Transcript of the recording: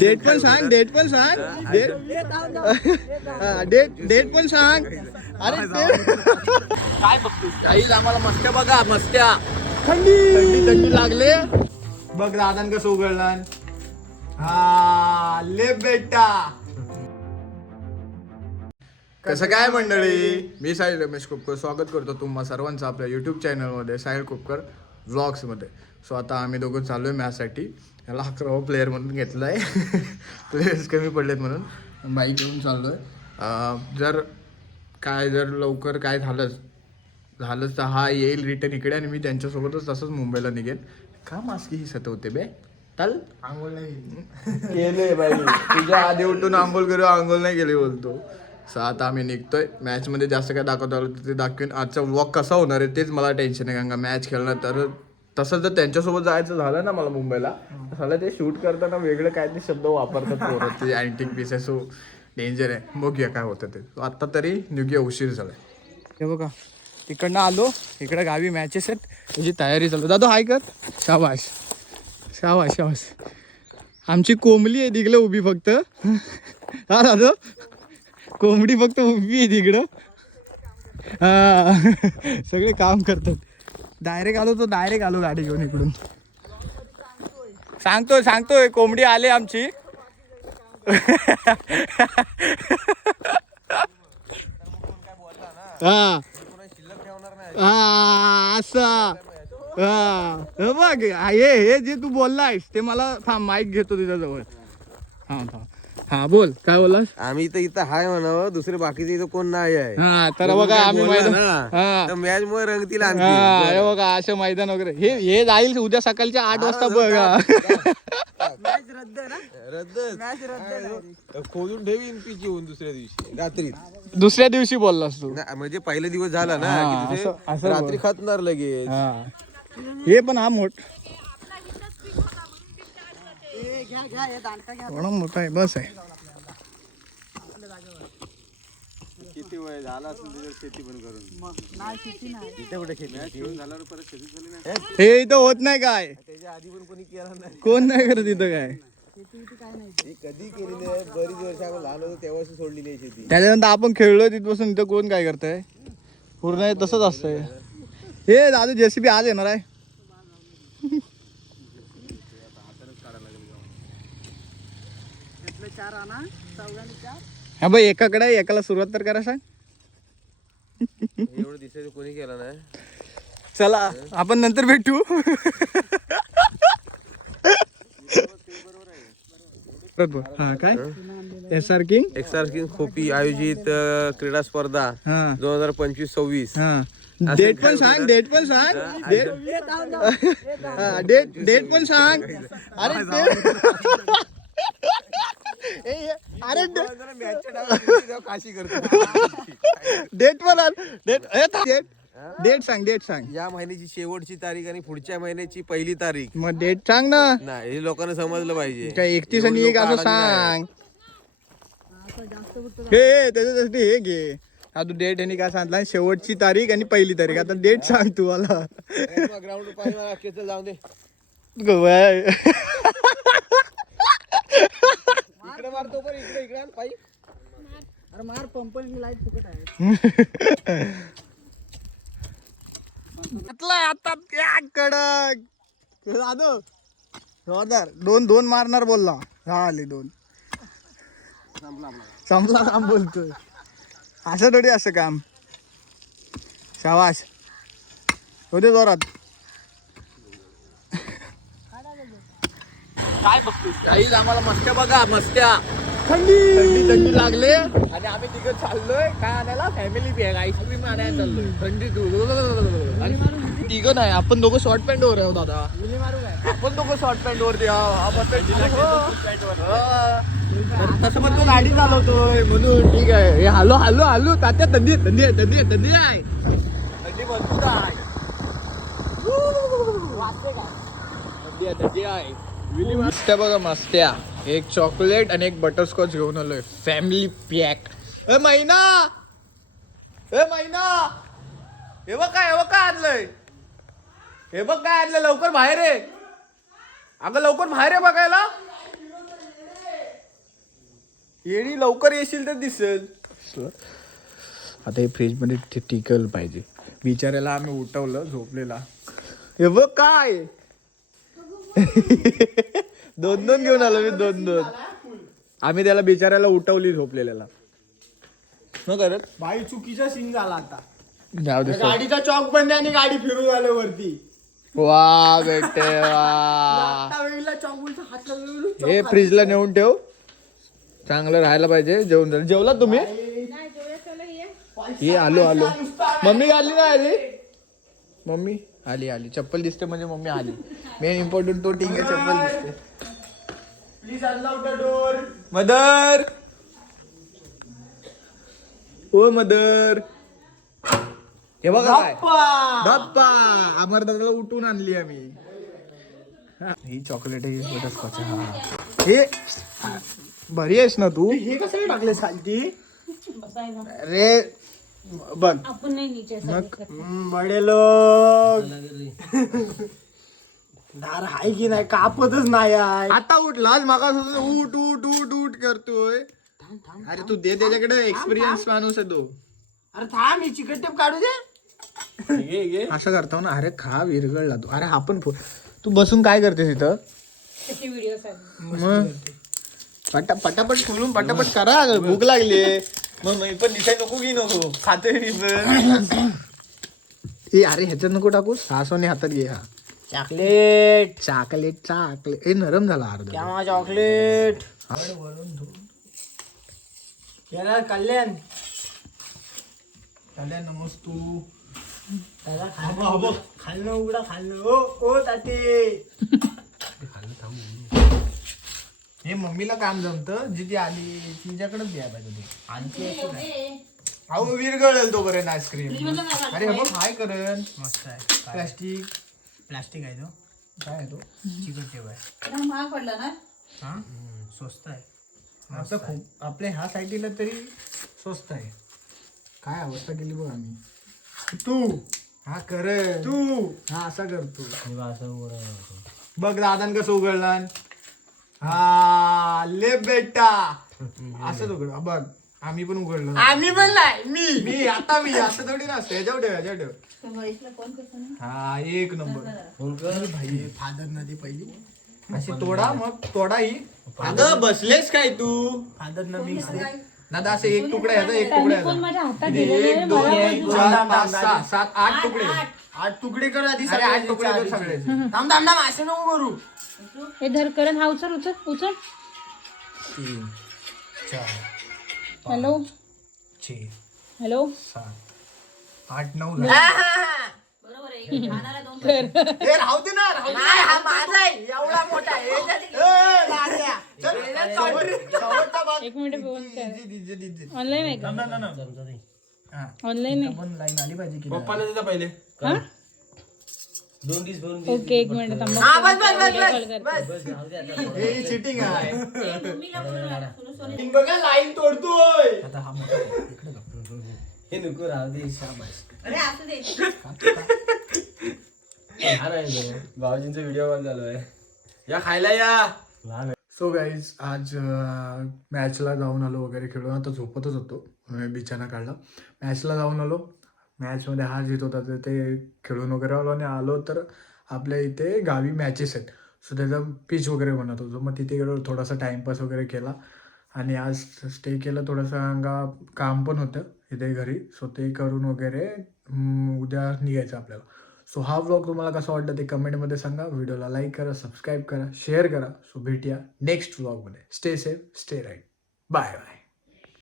Date पण सांग, date पण सांग, डेट पण सांग. अरे काय बघतोस? काही आम्हाला मस्त्या बघा, मस्त्या. थंडी थंडी लागले बघ. दादान कसं उघडलं. हा ले बेटा. कसं काय मंडळी, मी साहिल रमेश कोपकर स्वागत करतो तुम्हा सर्वांचं आपल्या यूट्यूब चॅनलमध्ये, साहिल कोपकर व्लॉग्समध्ये. सो आता आम्ही दोघं चालू आहे मॅचसाठी. याला 11वा प्लेअर म्हणून घेतलं आहे. प्लेयर्स कमी पडलेत म्हणून बाईक घेऊन चाललो आहे. जर लवकर काय झालंच तर हा येईल रिटर्न इकडे आणि मी त्यांच्यासोबतच तसंच मुंबईला निघेन. का मास्की ही सतवते बे. चल आंघोळ नाही केले बाई, तुझ्या आधी उठून आंघोळ करू, आंघोळ नाही केली बोलतो. आता आम्ही निघतोय. मॅचमध्ये जास्त काय दाखवता आलं ते दाखवेन. आजचा व्लॉग कसा होणार आहे तेच मला टेन्शन आहे, कारण का मॅच खेळणार. तर तसं जर त्यांच्यासोबत जायचं झालं ना मला मुंबईला, झालं ते शूट करताना वेगळं काय ते शब्द वापरतात पोरं, ते अँटिक पीसेस. सो डेंजर आहे, बघूया काय होतं ते. आत्ता तरी निघूया, उशीर झाला. हे बघा तिकडनं आलो, इकडं गावी मॅचेस आहेत, त्याची तयारी चालू. दादू हाय कर. शाबाश शाबाश शाबाश. आमची कोंबली आहे तिकडे उभी फक्त. हा दादू, कोंबडी फक्त उभी आहे तिकडं. हा सगळे काम करतात. डायरेक्ट आलो गाडी घेऊन इकडून. सांगतोय कोंबडी आले आमची. हा असं. हा बघ, हे जे तू बोललायस ते मला माईक घेतो तुझ्याजवळ. हा बोल, काय बोललास? आम्ही तर इथं हाय म्हणावं, दुसरे बाकीचे इथं कोण नाही आहे. हा तर बघा आम्ही मैदान, मॅच मुळे रंगतील. हे बघा असे मैदान वगैरे हे जाईल उद्या सकाळच्या 8 वाजता बघा. रद्द खोदून ठेवीन पीच येऊन दुसऱ्या दिवशी बोललास तू. म्हणजे पहिला दिवस झाला ना की तिथे रात्री खातणार लगेच. हे पण हा मोठा आहे, बस आहे. किती वय झाला असेल शेती पण करून. हे इथं होत नाही काय, त्याच्या आधी पण कोणी केला नाही. कोण नाही करत इथं काय. कधी केलेली आहे, बरीच वर्ष आपण लहान होतो तेव्हा सोडलेली आहे शेती. त्याच्यानंतर आपण खेळलोय तिथपासून इथं कोण काय करतंय. पूर्ण तसंच असतंय. हे दादू जेसीबी आज येणार आहे. हा भाई, एकाकडे एकाला सुरुवात तर करा सांग. एवढं दिसायचं कोणी केला नाही. चला आपण नंतर भेटू. हा काय एसआर किंग खोपी आयोजित क्रीडा स्पर्धा 2025-26. डेट पण सांग, डेट पण सांग, डेट पण सांग. अरे डेट सांग, डेट सांग. या महिन्याची शेवटची तारीख आणि पुढच्या महिन्याची पहिली तारीख. मग डेट सांग ना. नाही, हे लोकांना समजलं पाहिजे. काय 31 आणि 1 असं सांग. हे त्याच्यासाठी हे घे. हा तू डेट आणि काय सांगितलं, शेवटची तारीख आणि पहिली तारीख. आता डेट सांग तू मला. ग्राउंड पाहिजे जाऊ दे. इकडे मारतो पण इकडे पायी. अरे मार पंप लाईट फुकट आहे. आता कडक दादू जोरदार. दोन मारणार बोलला. झाले 2 संपला काम बोलतोय. असं थोडी असं काम. शाबाश होते जोरात. काय बघतोस? काही आम्हाला मस्त्या बघा, मस्त्या. थंडी लागले आणि आम्ही तिकडे चाललोय काय आणायला, फॅमिली पॅक आईस्क्रीम आणायला चाललोय. थंडी तिघं नाही, आपण दोघं शॉर्ट पॅन्ट वर आहे दादा. आपण दोघं शॉर्ट पॅन्ट वरती. तसं पण तो गाडी चालवतोय म्हणून ठीक आहे. हे हॅलो तात्या, थंडी आहे, थंडी आहे. थंडी मजबूत आहे. थंडी आहे. मस्त्या बघा, मस्त्या. एक चॉकलेट आणि एक बटरस्कॉच घेऊन आलोय, फॅमिली पॅक. महिना हे बघ काय आणलंय. हे बघ काय आणलं, लवकर बाहेर आहे. अगं लवकर बाहेर आहे बघायला. येणी लवकर येशील तर दिसेल. आता हे फ्रीज मध्ये टिकल पाहिजे. बिचाऱ्याला आम्ही उठवलं झोपलेला. हे बघ काय 2-2 घेऊन आलो मी 2-2. आम्ही त्याला बिचाऱ्याला उठवली झोपलेल्याला न करत. बाई चुकीचा सीन झाला आता. जाऊ दे सोड. गाडीचा चॉक बंद आहे आणि गाडी फिरून आलं वरती. वा बेटे वा. आता वेळेला चॉक बोलतो हात लावून हे फ्रीजला नेऊन ठेव. चांगलं राहायला पाहिजे. जेवण झालं. जेवला तुम्ही? ये आलो. मम्मी आली ना आली. मम्मी आली. चप्पल दिसते म्हणजे मम्मी आली. मेन इम्पॉर्टंट तो ठीक आहे. चप्पल दिसते. Please unlock the door. Mother oh mother. हे बघा काय बाप्पा. अमरदादाला उठून आणली आम्ही. ही चॉकलेट आहे बटरस्कॉच. हे बरी आहेस ना तू? हे कसं टाकले सालती? अरे बघ आपण नाही नीचे मग बडे लोक दार आहे की नाही कापतच नाही आहे. आता उठलास मागा उठ उठ उठ उठ करतोय. अरे तू दे त्याच्याकडे. एक्सपिरियन्स माणूस आहे तो. अरे थांब ही चिकट टेप काढू दे. असं करतो ना. अरे खा विरगळला तू. अरे आपण तू बसून काय करतेस इथं? कशी व्हिडिओ साठी मग पटापट खोलून पटापट करा. भूक लागली. मग मी पण दिसाय नको की नको खातोय मी पण. ए अरे ह्याच्यात नको टाकू. सासवाने हातात घे. हा चॉकलेट हे नरम झाला अर्धा. क्या चॉकलेट याला कल्याण नमस्तू दादा खाल्लं उघडा खाल्लं ओ ताते. हे मम्मीला काम जमतं. जी ती आली तिच्याकडेच द्या पाहिजे. आणखी अहो विरगळेल तोपर्यंत आईस्क्रीम. अरे बघ काय करेन. मस्त आहे प्लास्टिक आहे तो. काय आहे तो? चिकट टेप आहे. महाग पडला ना. हा स्वस्त आहे. असं खूप आपल्या ह्या साईडला तरी स्वस्त आहे. काय अवस्था केली बघ आम्ही. तू हा कर तू हा असा करतो. बघ दादान कसं उघडला. हा ले बेटा असंच उघड. बघ आम्ही पण उघडलो. आम्ही पण नाही मी असं थोडी नसतं. ह्याच्यावर ठेव. हा एक नंबर. भाई फादर नदी पहिली अशी तोडा. मग तोडा ही. अगं बसलेस काय तू? फादर न मिक्स दे. दादा असं एक तुकडा याचा एक तुकडा फोन माझ्या हातात याचा. दिलेला 1 2 आहे. 3 4 5 6 7 8 तुकडे. 8 तुकडे कर आधी. अरे 8 तुकडे कर सगळे. थांब थांब थांब असं नको करू. हे धर करण हा उचल 3 4 हॅलो 6 हॅलो 7 8 9 हे राहू दे ना राहू दे. नाही, हा माझा आहे एवढा मोठा आहे. लाड्या. चल, शेवटचा भाग. एक मिनिट फोन कर. दे. ऑनलाईन आहे का? ऑनलाईन आहे. पण लाईन आली पाहिजे की पप्पाला देता पहिले. हा 2 डिश भरून ओके एक मिनिट थांबा. हा बस बस बस Video call बस करते. बस. हे चिटिंग आहे. बघा लाईन तोडतोय. हे नको राहू दे. शाबास. भाऊजींचा व्हिडिओ कॉल चालू आहे. या खायला या. सो गाईज आज मॅचला जाऊन आलो वगैरे खेळून. आता झोपतच होतो. बिछाना काढला. मॅचला जाऊन आलो. मॅचमध्ये हा जीत होता तर ते खेळून वगैरे आलो. आणि आलो तर आपल्या इथे गावी मॅचेस आहेत. सो त्याचा पिच वगैरे बनत होतो. मग तिथे गेलो थोडासा टाईमपास वगैरे केला. आणि आज स्टे केलं. थोडंसं अंगा काम पण होतं इथे घरी. सो ते करून वगैरे उद्या निघायचं आपल्याला. सो हा व्लॉग तुम्हाला कसा वाटतं ते कमेंटमध्ये सांगा. व्हिडिओला लाईक करा, सबस्क्राईब करा, शेअर करा. सो भेटूया नेक्स्ट व्लॉगमध्ये. Stay safe, stay right. Bye bye.